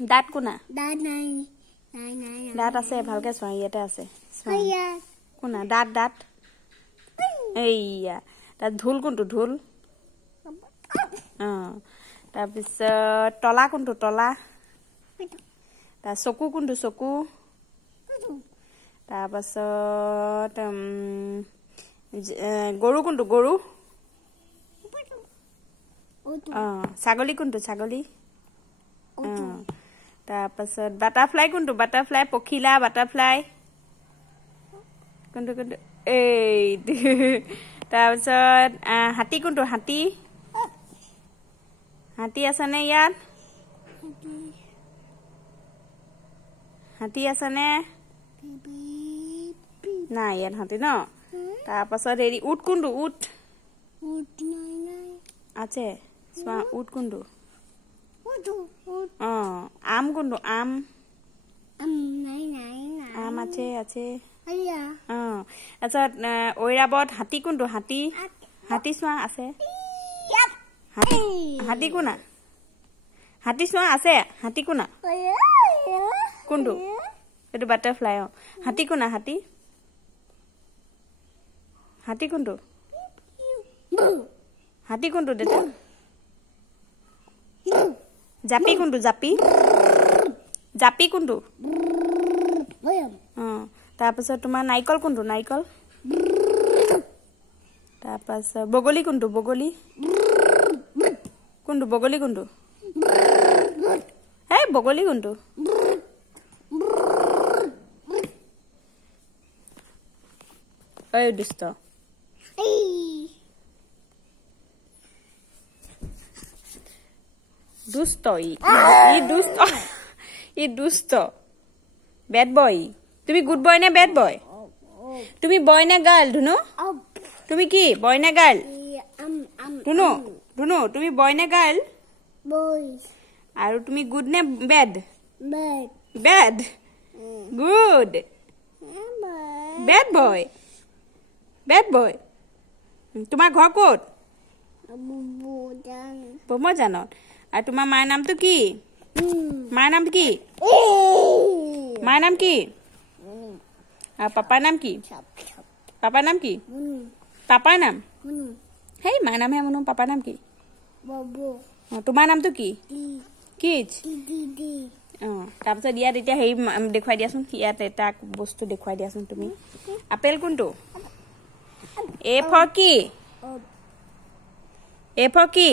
দাঁত কোনা দাঁত নাই নাই নাই দাঁত আছে ভালকে চোৱা ইয়াতে আছে কোনা দাঁত দাঁত এইয়া তাত ঢোল কোনটো ঢোল তাৰপিছত তলা কোনটো তলা তাৰ চকু কোনটো চকু তাৰপাছত গৰু কোনটো গৰু ছাগলী কোনটো ছাগলী তাৰপাছত বাটাৰফ্লাই কোনটো বাটাৰফ্লাই পখিলা বাটাৰফ্লাই কোনটো কোনটো এই তাৰপিছত হাতী কোনটো হাতী হাতী আছেনে ইয়াত হাতী আছেনে নাই ইয়াত হাতী ন তাৰপাছত হেৰি উট কোনটো উট আছে চোৱা উট কোনটো আম কোনটো আম আম আছে আছে তাৰপিছত ঐৰাবত হাতী কোনটো হাতী হাতী চোৱা আছে হাতী কোনা হাতী চোৱা আছে হাতী কোনা কোনটো এইটো বাটাৰফ্লাই হাতী কোনা হাতী হাতী কোনটো হাতী কোনটো দেতা জাপি কোনটো জাপি জাপি কোনটো তাৰপাছত তোমাৰ নাৰিকল কোনটো নাৰিকল তাৰপাছত বগলী কোনটো বগলী কোনটো বগলী কোনটো এই বগলী কোনটো ঐ দুষ্ট দুষ্ট ই দুষ্ট বেড বয় তুমি গুড বয় নে বেড বয় তুমি বয় নে গার্ল ধুনু তুমি কি বয় নে গার্ল ধুনু ধুনু তুমি বয় নে গার্ল আৰু তুমি গুড নে bed bed good bad boy তোমাৰ ঘৰ ক'ত বমজানত আৰু তোমাৰ মাৰ নামটো কি মাৰ নাম কি মাৰ নাম কি আৰু পাপাৰ নাম কি পাপাৰ নাম কি পাপাৰ নাম হেই মাৰ নামহে মনো পাপাৰ নাম কি তোমাৰ নামটো কি কিজ তাৰপিছত ইয়াত এতিয়া হেৰি দেখুৱাই দিয়াচোন ইয়াত এটা বস্তু দেখুৱাই দিয়াচোন তুমি আপেল কোনটো এ ফৰ কি এ ফৰ কি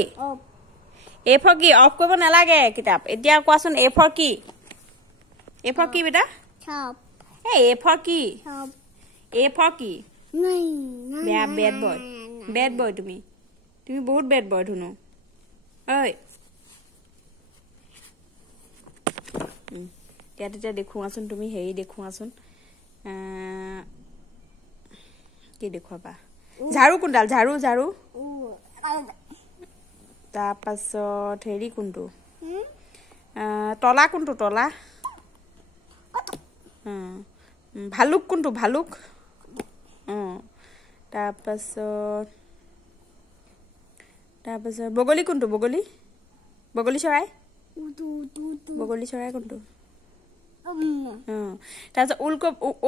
এ ফৰ কি অফ কৰিব নালাগে কিতাপ এতিয়া কোৱাচোন এ ফৰ কি বেটা এ ফৰ কি এ ফৰ কি বেড বয় তুমি বহুত বেড বয় ধুনু ঐ ইয়াত এতিয়া দেখুৱাচোন তুমি হেৰি দেখুৱাচোন কি দেখুৱাবা ঝাৰু কোনডাল ঝাৰু ঝাৰু তাৰপাছত হেৰি কোনটো তলা কোনটো তলা ভালুক কোনটো ভালুক তাৰপাছত বগলী কোনটো বগলী চৰাই কোনটো তাৰপিছত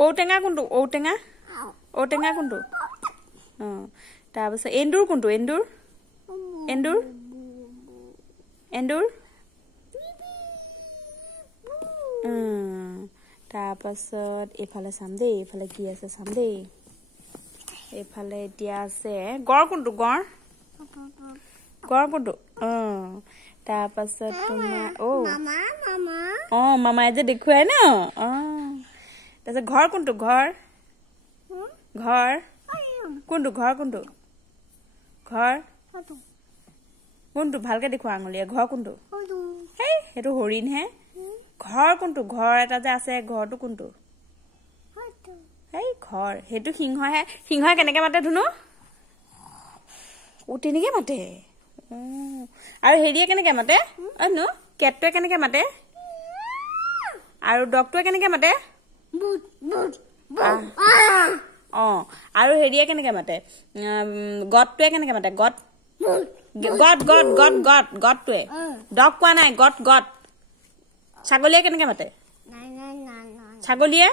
ঔটেঙা কোনটো ঔটেঙা কোনটো তাৰপিছত এন্দুৰ কোনটো এন্দুৰ তাৰপাছত এইফালে চাম দেই এইফালে কি আছে চাম দেই এইফালে এতিয়া আছে গড় কোনটো গড় কোনটো তাৰপাছত তোমাৰ মামাই যে দেখুৱাই ন তাৰপিছত ঘৰ কোনটো ঘৰ কোনটো ভালকে দেখুৱা আঙুলিয়ে ঘৰ কোনটো হেই সেইটো হৰিণ হে ঘৰ কোনটো ঘৰ এটা যে আছে ঘৰটো কোনটো এই ঘৰ সেইটো সিংহই কেনেকে মাতে ধুনু তেনেকে মাতে আৰু হেৰিয়ে কেনেকে মাতে কেটটোৱে কেনেকে মাতে আৰু ডগটোৱে কেনেকে মাতে আৰু হেৰিয়ে কেনেকে মাতে গটটোৱে কেনেকে মাতে গটটোৱে ডগ কোৱা নাই গট ছাগলীয়ে কেনেকৈ মাতে নাই নাই নাই নাই ছাগলীয়ে